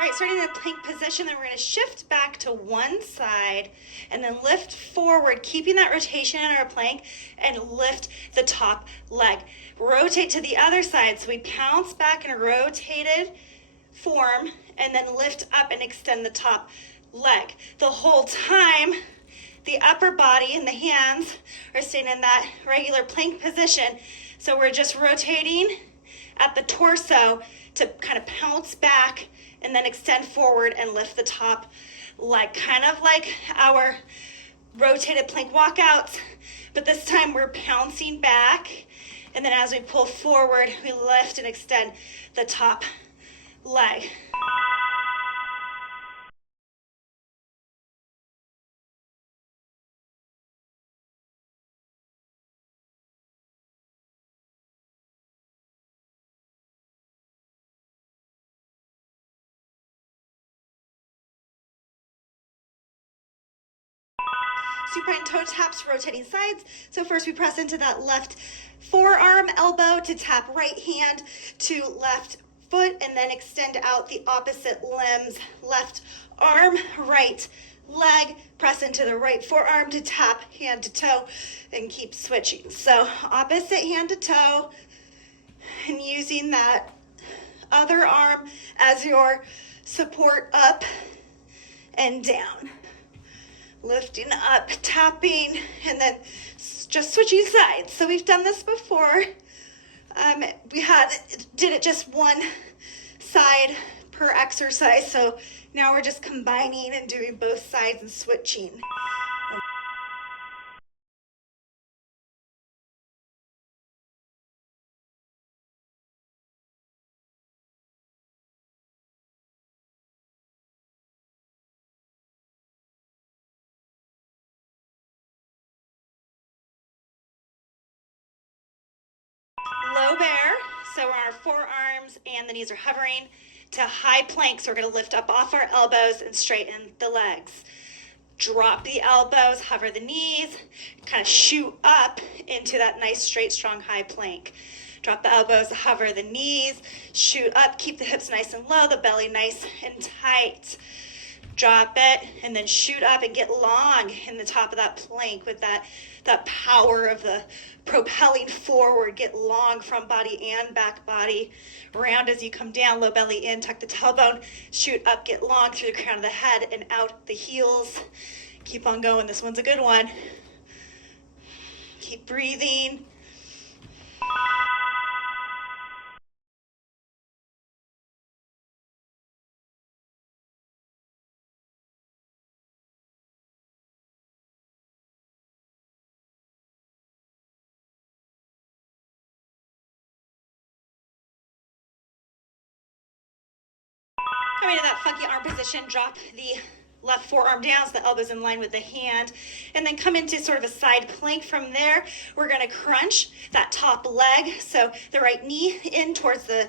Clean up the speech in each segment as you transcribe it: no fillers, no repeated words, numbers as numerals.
All right, starting in the plank position, then we're gonna shift back to one side and then lift forward, keeping that rotation in our plank, and lift the top leg. Rotate to the other side, so we pounce back in a rotated form and then lift up and extend the top leg. The whole time, the upper body and the hands are staying in that regular plank position. So we're just rotating at the torso to kind of pounce back and then extend forward and lift the top leg, kind of like our rotated plank walkouts, but this time we're pouncing back, and then as we pull forward, we lift and extend the top leg. Supine toe taps, rotating sides. So first we press into that left forearm, elbow to tap right hand to left foot, and then extend out the opposite limbs. Left arm, right leg, press into the right forearm to tap hand to toe, and keep switching. So opposite hand to toe, and using that other arm as your support up and down. Lifting up, tapping, and then just switching sides. So we've done this before. Did it just one side per exercise. So now we're just combining and doing both sides and switching. Low bear, so our forearms and the knees are hovering, to high plank, so we're going to lift up off our elbows and straighten the legs. Drop the elbows, hover the knees, kind of shoot up into that nice, straight, strong, high plank. Drop the elbows, hover the knees, shoot up, keep the hips nice and low, the belly nice and tight. Drop it, and then shoot up and get long in the top of that plank with that power of the propelling forward. Get long from body and back body. Round as you come down, low belly in, tuck the tailbone, shoot up, get long through the crown of the head and out the heels. Keep on going, this one's a good one. Keep breathing. Coming to that funky arm position, drop the left forearm down so the elbow's in line with the hand, and then come into sort of a side plank. From there, we're gonna crunch that top leg, so the right knee in towards the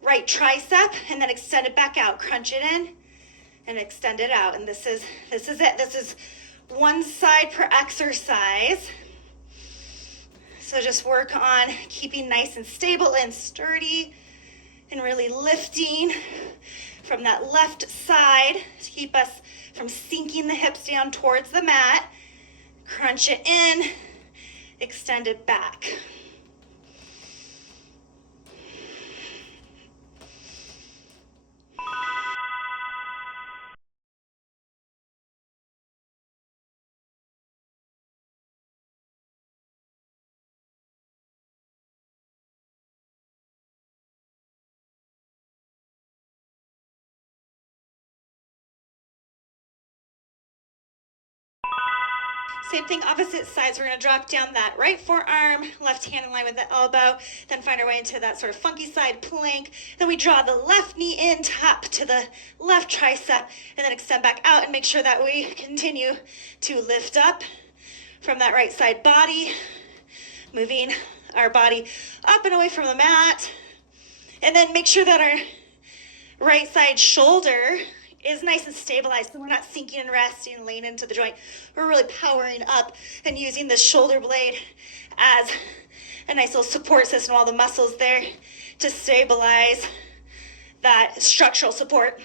right tricep, and then extend it back out. Crunch it in and extend it out, and this is it. This is one side per exercise. So just work on keeping nice and stable and sturdy, and really lifting from that left side to keep us from sinking the hips down towards the mat. Crunch it in, extend it back. Same thing, opposite sides. We're gonna drop down that right forearm, left hand in line with the elbow, then find our way into that sort of funky side plank. Then we draw the left knee in, tap to the left tricep, and then extend back out, and make sure that we continue to lift up from that right side body, moving our body up and away from the mat. And then make sure that our right side shoulder is nice and stabilized, so we're not sinking and resting and laying into the joint. We're really powering up and using the shoulder blade as a nice little support system, all the muscles there to stabilize that structural support.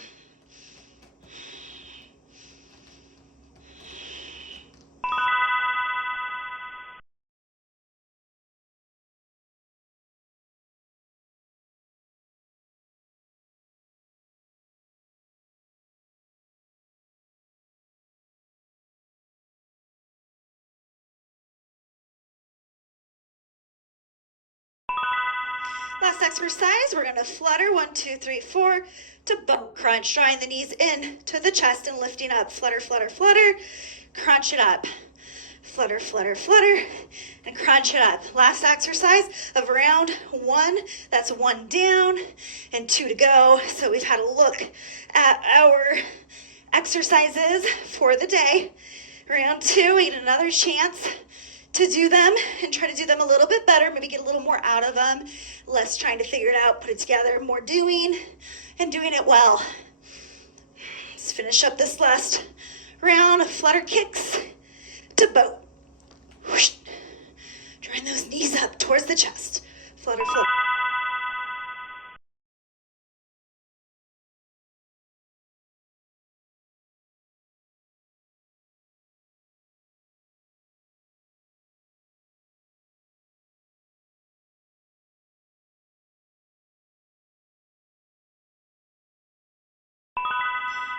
Last exercise, we're gonna flutter, 1, 2, 3, 4, to boat crunch, drawing the knees in to the chest and lifting up, flutter, flutter, flutter, crunch it up, flutter, flutter, flutter, and crunch it up. Last exercise of round 1, that's 1 down and 2 to go. So we've had a look at our exercises for the day. Round 2, we get another chance to do them and try to do them a little bit better, maybe get a little more out of them, less trying to figure it out, put it together, more doing and doing it well. Let's finish up this last round of flutter kicks to boat. Whoosh. Drawing those knees up towards the chest. Flutter, flutter.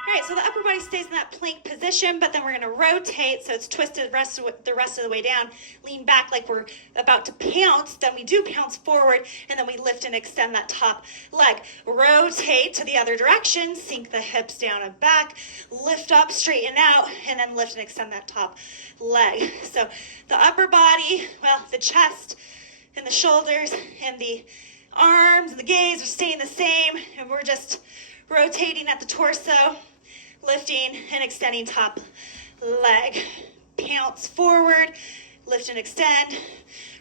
All right, so the upper body stays in that plank position, but then we're gonna rotate so it's twisted the rest of the way down. Lean back like we're about to pounce, then we do pounce forward, and then we lift and extend that top leg. Rotate to the other direction, sink the hips down and back, lift up, straighten out, and then lift and extend that top leg. So the upper body, well, the chest and the shoulders and the arms and the gaze are staying the same, and we're just rotating at the torso, lifting and extending top leg. Pounce forward, lift and extend,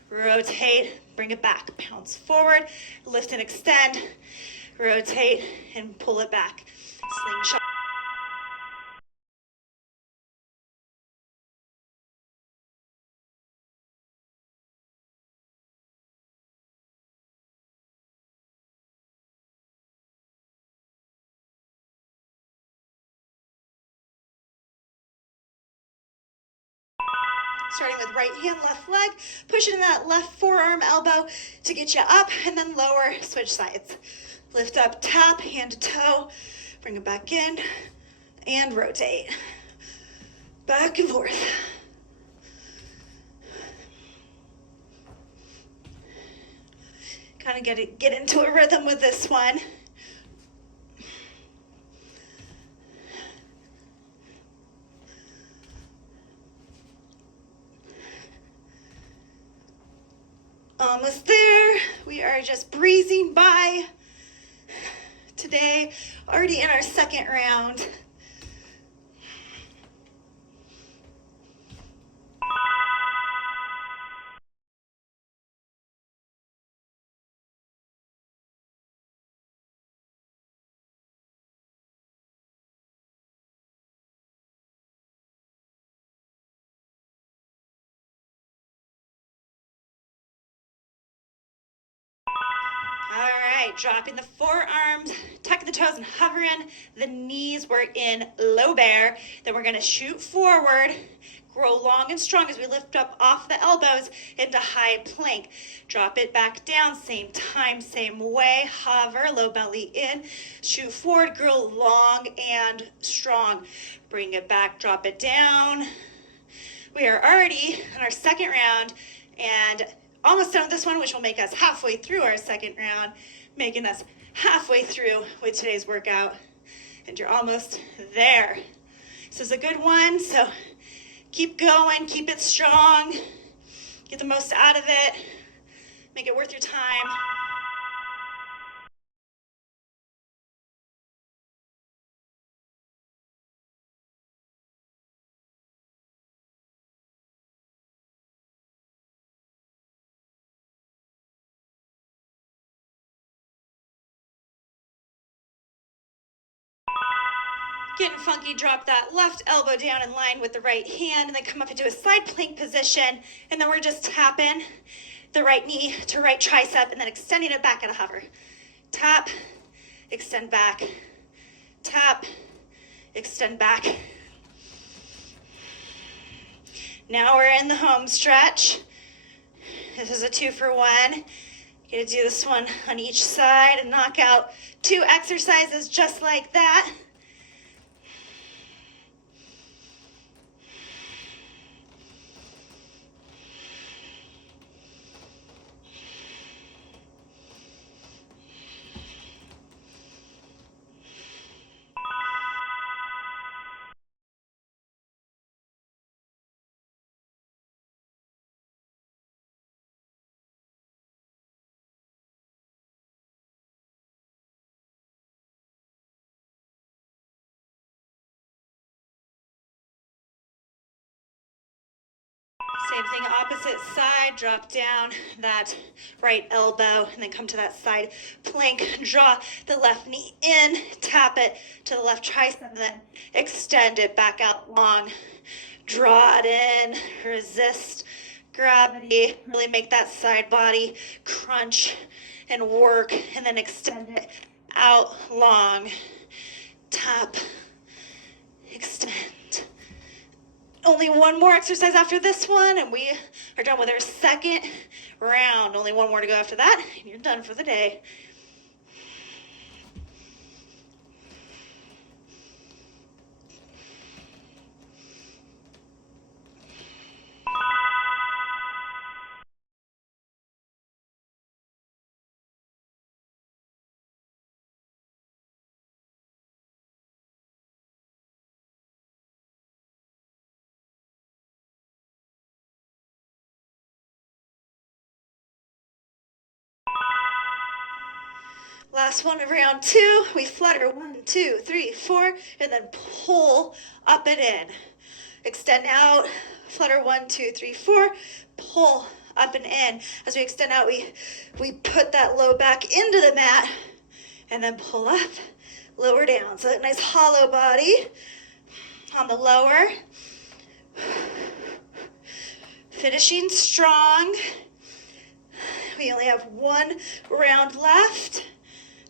rotate, bring it back. Pounce forward, lift and extend, rotate, and pull it back. Slingshot. Starting with right hand, left leg, pushing that left forearm, elbow to get you up, and then lower, switch sides. Lift up, tap, hand to toe, bring it back in, and rotate. Back and forth. Kind of get into a rhythm with this one. Almost there. We are just breezing by today, already in our second round. All right, dropping the forearms, tucking the toes and hovering. The knees were in low bear. Then we're gonna shoot forward, grow long and strong as we lift up off the elbows into high plank. Drop it back down, same time, same way. Hover, low belly in, shoot forward, grow long and strong. Bring it back, drop it down. We are already in our second round and almost done with this one, which will make us halfway through our second round, making us halfway through with today's workout. And you're almost there. This is a good one, so keep going, keep it strong, get the most out of it, make it worth your time. Getting funky, drop that left elbow down in line with the right hand, and then come up into a side plank position, and then we're just tapping the right knee to right tricep, and then extending it back at a hover. Tap, extend back, tap, extend back. Now we're in the home stretch. This is a 2-for-1. You're gonna do this one on each side and knock out 2 exercises just like that. Same thing, opposite side, drop down that right elbow and then come to that side plank. Draw the left knee in, tap it to the left tricep, and then extend it back out long. Draw it in, resist gravity, really make that side body crunch and work, and then extend it out long. Tap, extend. Only one more exercise after this one, and we are done with our second round. Only one more to go after that, and you're done for the day. Last one of round two, we flutter 1, 2, 3, 4, and then pull up and in. Extend out, flutter 1, 2, 3, 4, pull up and in. As we extend out, we put that low back into the mat and then pull up, lower down. So that nice hollow body on the lower. Finishing strong. We only have one round left.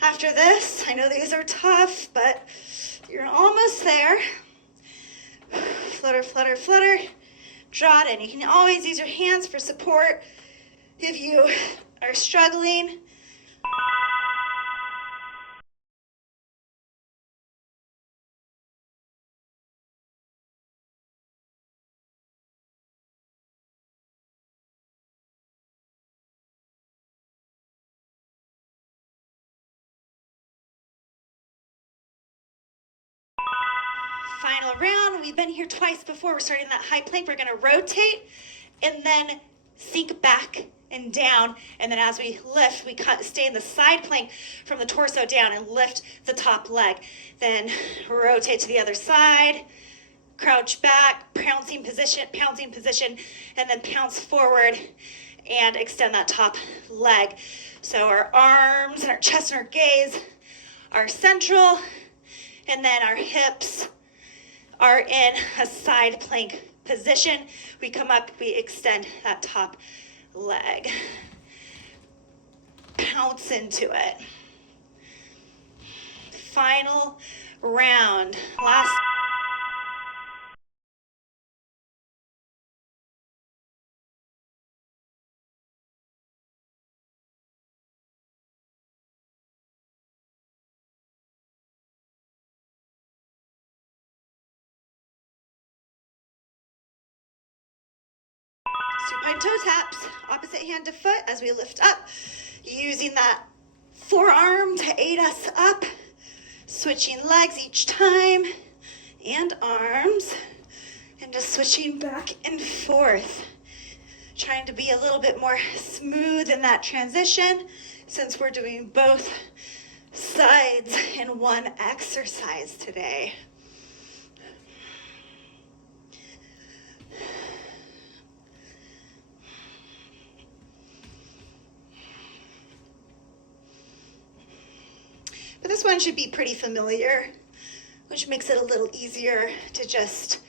After this, I know these are tough, but you're almost there. Flutter, flutter, flutter. Draw it in. You can always use your hands for support if you are struggling. Final round. We've been here twice before. We're starting that high plank. We're going to rotate and then sink back and down. And then as we lift, we stay in the side plank from the torso down and lift the top leg. Then rotate to the other side, crouch back, pouncing position, and then pounce forward and extend that top leg. So our arms and our chest and our gaze are central, and then our hips are in a side plank position. We come up, we extend that top leg. Pounce into it. Final round. Last. Supine toe taps, opposite hand to foot as we lift up, using that forearm to aid us up, switching legs each time, and arms, and just switching back and forth. Trying to be a little bit more smooth in that transition since we're doing both sides in one exercise today. But this one should be pretty familiar, which makes it a little easier to just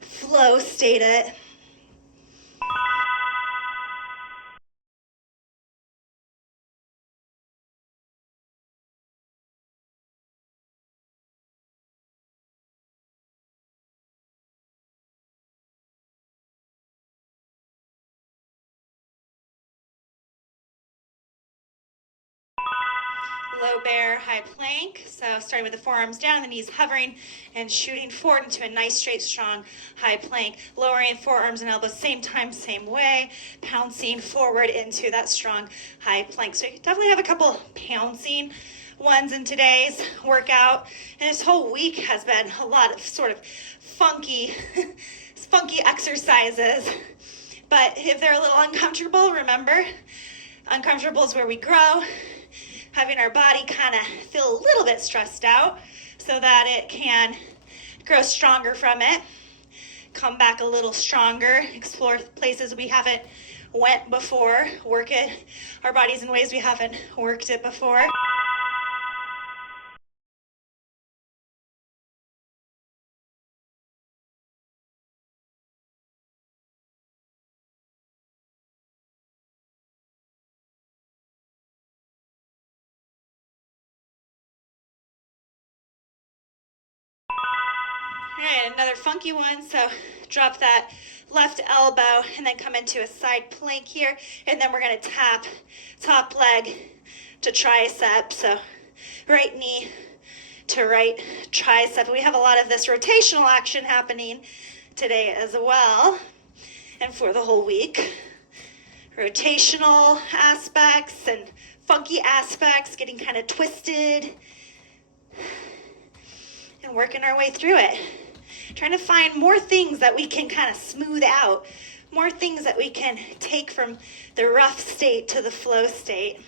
flow state it. Low bear, high plank. So starting with the forearms down, the knees hovering and shooting forward into a nice, straight, strong, high plank. Lowering forearms and elbows, same time, same way. Pouncing forward into that strong, high plank. So you definitely have a couple pouncing ones in today's workout. And this whole week has been a lot of sort of funky, funky exercises. But if they're a little uncomfortable, remember, uncomfortable is where we grow. Having our body kind of feel a little bit stressed out so that it can grow stronger from it. come back a little stronger, explore places we haven't went before, work it, our bodies in ways we haven't worked it before. All right, another funky one. So drop that left elbow and then come into a side plank here. And then we're gonna tap top leg to tricep. So right knee to right tricep. We have a lot of this rotational action happening today as well. And for the whole week. Rotational aspects and funky aspects, getting kind of twisted and working our way through it. Trying to find more things that we can kind of smooth out, more things that we can take from the rough state to the flow state.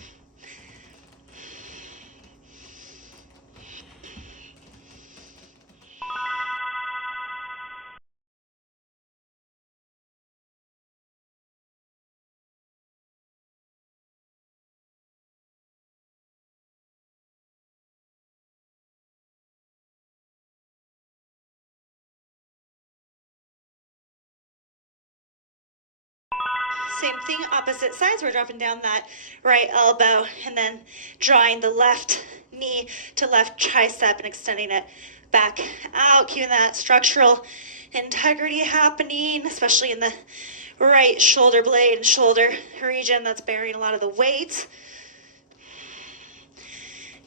Same thing, opposite sides. We're dropping down that right elbow and then drawing the left knee to left tricep and extending it back out, keeping that structural integrity happening, especially in the right shoulder blade and shoulder region that's bearing a lot of the weight.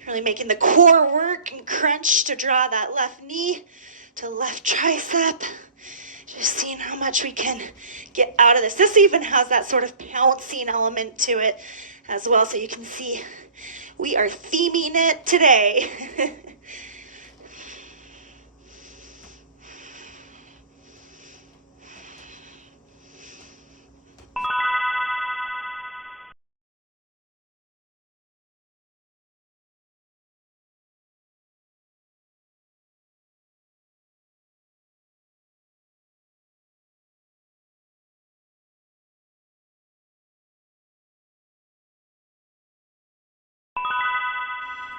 Really making the core work and crunch to draw that left knee to left tricep. Just seeing how much we can get out of this. This even has that sort of pouncing element to it as well, so you can see we are theming it today.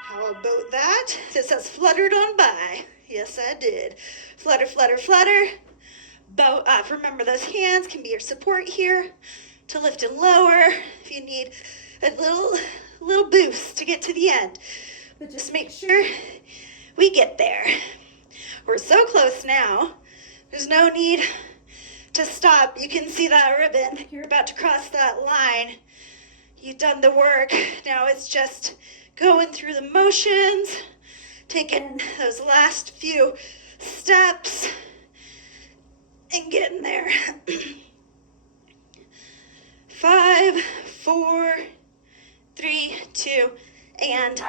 How about that? This has fluttered on by. Yes, I did. Flutter, flutter, flutter. Remember, those hands can be your support here to lift and lower if you need a little boost to get to the end. But just make sure we get there. We're so close now. There's no need to stop. You can see that ribbon. You're about to cross that line. You've done the work. Now it's just going through the motions, taking those last few steps and getting there. 5, 4, 3, 2, and